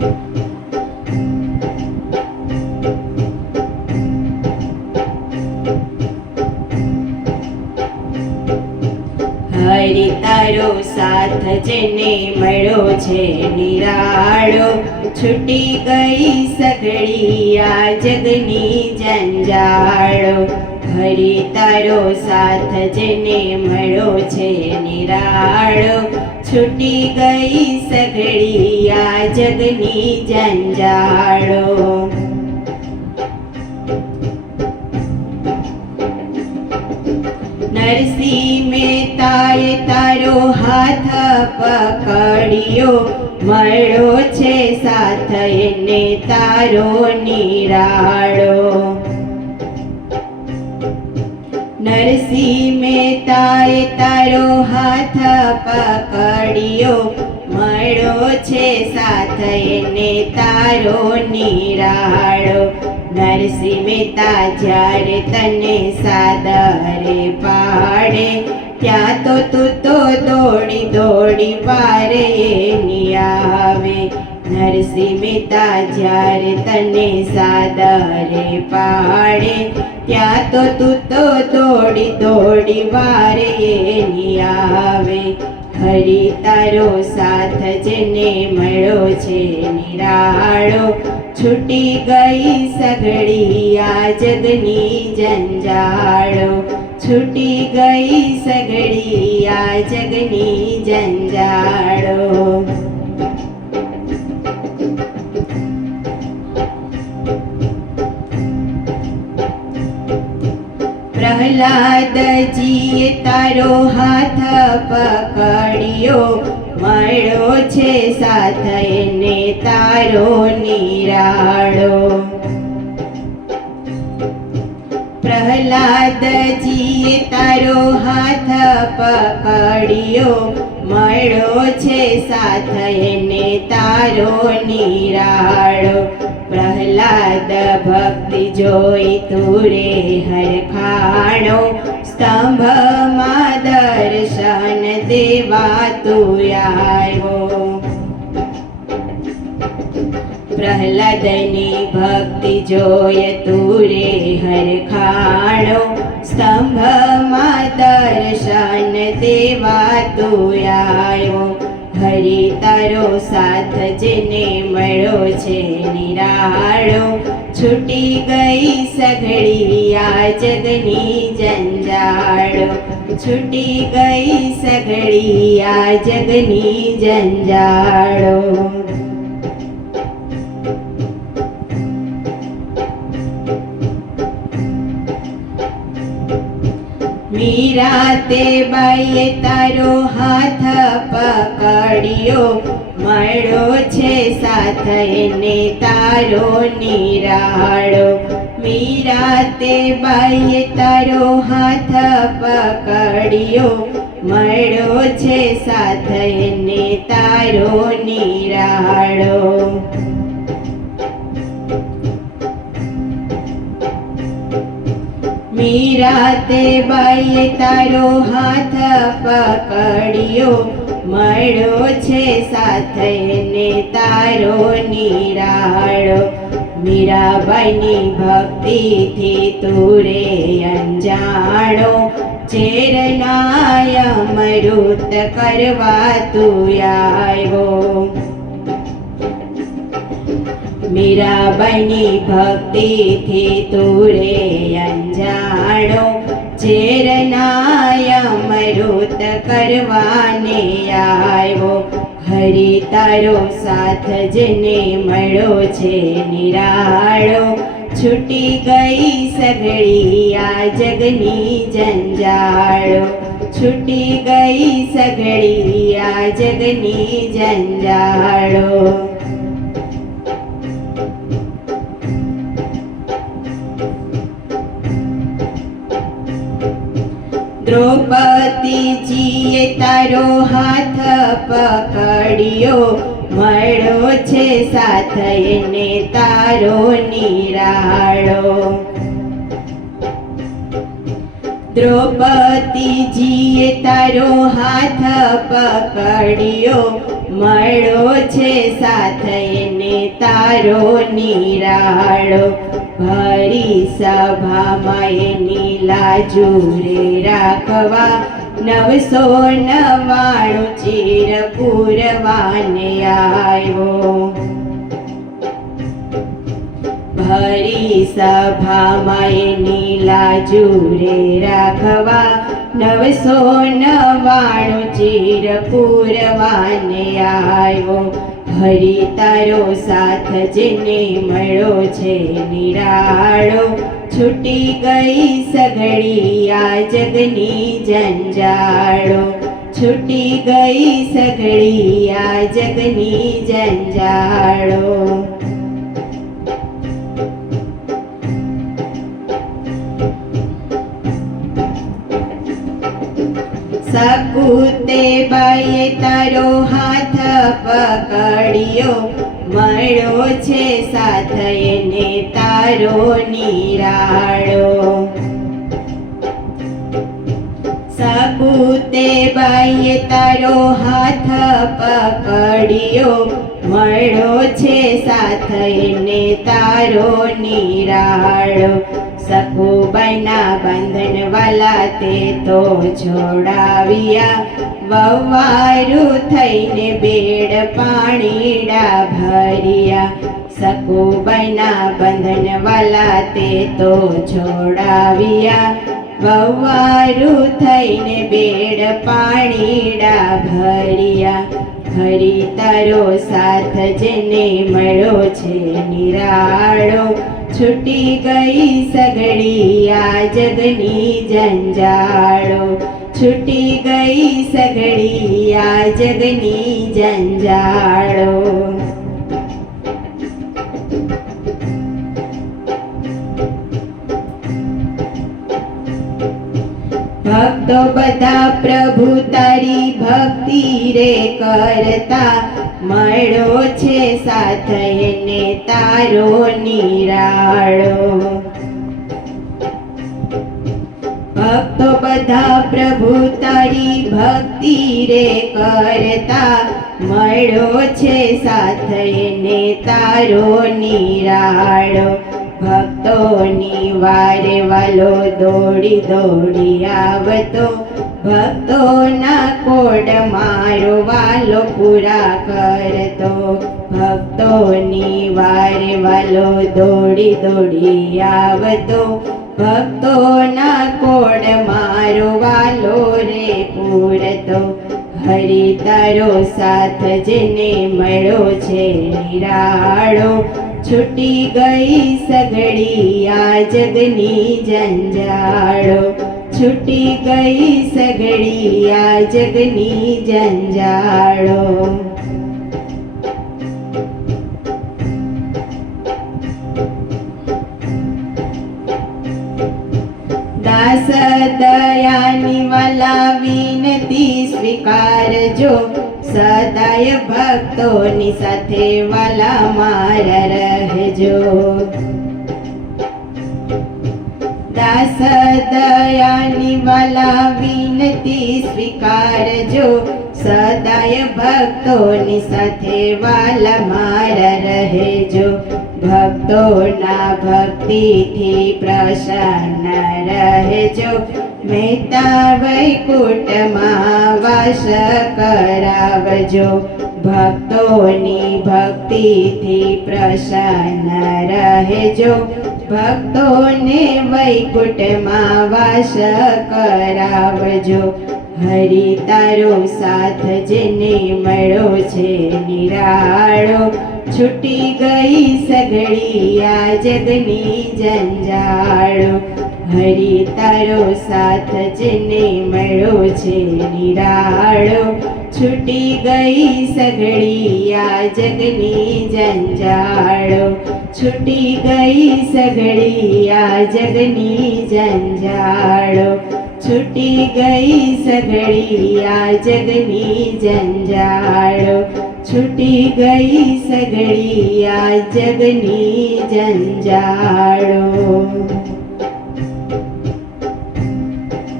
હરિ તારો સાથ જેને મળ્યો છે નિરાળો, છૂટી ગઈ સઘળી આ જગની જંજાળો. હરિ તારો સાથ જેને મળ્યો છે નિરાળો, છૂટી ગઈ સઘળી આ જગની જંજાળો. નરસિંહ મહેતાએ તારો હાથ પકડ્યો, મળ્યો છે સાથ એને તારો નિરાળો. નરસિંહ મહેતાએ તારો હાથ પકડ્યો, મળ્યો છે સાથ એને તારો નિરાળો. નરસિંહ મહેતા જ્યારે તને સાદરે પાડે, ત્યાં તો તું તો દોડી દોડી વારે એની આવે. નરસિંહ મહેતા જ્યારે તને સાદરે પાડે, ત્યાં તો તું તો દોડી દોડી વારે એની આવે. હરિ તારો સાથ જેને મળ્યો છે નિરાળો, છૂટી ગઈ સઘળી આ જગની જંજાળો. છૂટી ગઈ સઘળી આ જગની જંજાળો. પ્રહલાદજીએ તારો હાથ પકડ્યો, મળ્યો છે સાથ એને તારો નિરાળો. પ્રહલાદજીએ તારો હાથ પકડ્યો, મળ્યો છે સાથ એને તારો નિરાળો. પ્રહલાદ ભક્તિ જોઈ તુરે હરખાણો, સ્તંભમાં દર્શન દેવા તું આવ્યો. પ્રહલાદની ભક્તિ જોઈ તુરે હરખાણો, સ્તંભમાં દર્શન દેવા તું આવ્યો. હરિ તારો સાથ જેને મળ્યો છે નિરાળો, છૂટી ગઈ સઘળી આ જગની જંજાળો. છૂટી ગઈ સઘળી આ જગની જંજાળો. મીરા તે બાઈએ તારો હાથ પકડ્યો, મળ્યો છે સાથ એને તારો નિરાળો. મીરા તે બાઈએ તારો હાથ પકડ્યો, મળ્યો છે સાથ એને તારો નિરાળો. મીરા તે બાઈએ તારો હાથ પકડ્યો, મળ્યો છે સાથ એને તારો નિરાળો. મીરાબાઈની ભક્તિથી તુરે અંજાણો, ચેરનાય અમૃત કરવા તું આવ્યો. મીરાબાઈની ભક્તિથી તુરે અંજાણો, ચેરનાય અમૃત કરવાને આવ્યો. હરિ તારો સાથ જેને મળ્યો છે નિરાળો, છૂટી ગઈ સઘળી આ જગની જંજાળો. છૂટી ગઈ સઘળી આ જગની જંજાળો. દ્રૌપદીજીએ તારો હાથ પકડ્યો, મળ્યો છે સાથ એને તારો નિરાળો. દ્રૌપદીજીએ તારો હાથ પકડ્યો, મળ્યો છે સાથ એને તારો નિરાળો. ભરી સભામાં એની લાજુ રે રાખવા 999 ચીર પૂરવાને આવ્યો. ભરી સભામાં એની લાજુ રે રાખવા 999 ચીર પૂરવાને આવ્યો. હરી તારો સાથ જેને મળ્યો છે નિરાળો. છૂટી ગઈ સઘળી આ જગની જંજાળો. છૂટી ગઈ સઘળી આ જગની જંજાળો. સકુતે બાઈએ તારો હાથ પકડ્યો. મળ્યો છે સાથ એને તારો નિરાળો. સકુતે બાઈએ તારો હાથ પકડ્યો. મળ્યો છે સાથ એને તારો નિરાળો. સખુબાઈના બંધન વાલા તે તો છોડાવ્યા. વવારું થઈને બેડ પાણીડા ભર્યા. સખુબાઈના બંધન વાલા તે તો છોડાવ્યા. વવારું થઈને બેડ પાણીડા ભર્યા. હરી તારો સાથ જેને મળ્યો છે નિરાળો. છૂટી ગઈ સઘળી આ જગની જંજાળો. છૂટી ગઈ સઘળી આ જગની જંજાળો. ભક્તો બધા પ્રભુ તારી ભક્તિ રે કરતા. મળ્યો છે સાથ એને તારો નિરાળો. ભક્તો બધા પ્રભુ તારી ભક્તિ રે કરતા. મળ્યો છે સાથ એને તારો નિરાળો. ભક્તોની વારે વાલો દોડી દોડી આવતો. ભક્તોના કોડ મારો વાલો પૂરા કરતો. ભક્તોની વારે વાલો દોડી દોડી આવતો. ભક્તોના કોડ મારો વાલો રે પૂરતો. હરી તારો સાથ જેને મળ્યો છે નિરાળો. છૂટી ગઈ સઘળી આ જગની જંજાળો. છૂટી ગઈ સઘળી આ જગની જંજાળો. દાસ દયાની વાલા વિનતી સ્વીકારજો. સદાય ભક્તોની સાથે વાલા મારા રહેજો. દાસ દયાની વાલા વિનતી સ્વીકારજો. સદાય ભક્તોની સાથે વાલા મારા રહેજો. ભક્તોના ભક્તિથી પ્રસન્ન રહેજો. મહેતા વૈકુંઠમાં વાસ કરાવજો. ભક્તોની ભક્તિથી પ્રસન્ન રહેજો. ભક્તોને વૈકુંઠમાં વાસ કરાવજો. હરી તારો સાથ જેને મળ્યો છે નિરાળો. છૂટી ગઈ સઘળી આ જગની જંજાળો. હરી તારો સાથ જેને મળ્યો છે નિરાળો. છૂટી ગઈ સઘળી આ જગની જંજાળો. છૂટી ગઈ સઘળી આ જગની જંજાળો. છૂટી ગઈ સઘળી આ જગની જંજાળો. છૂટી ગઈ સઘળી આ જગની જંજાળો.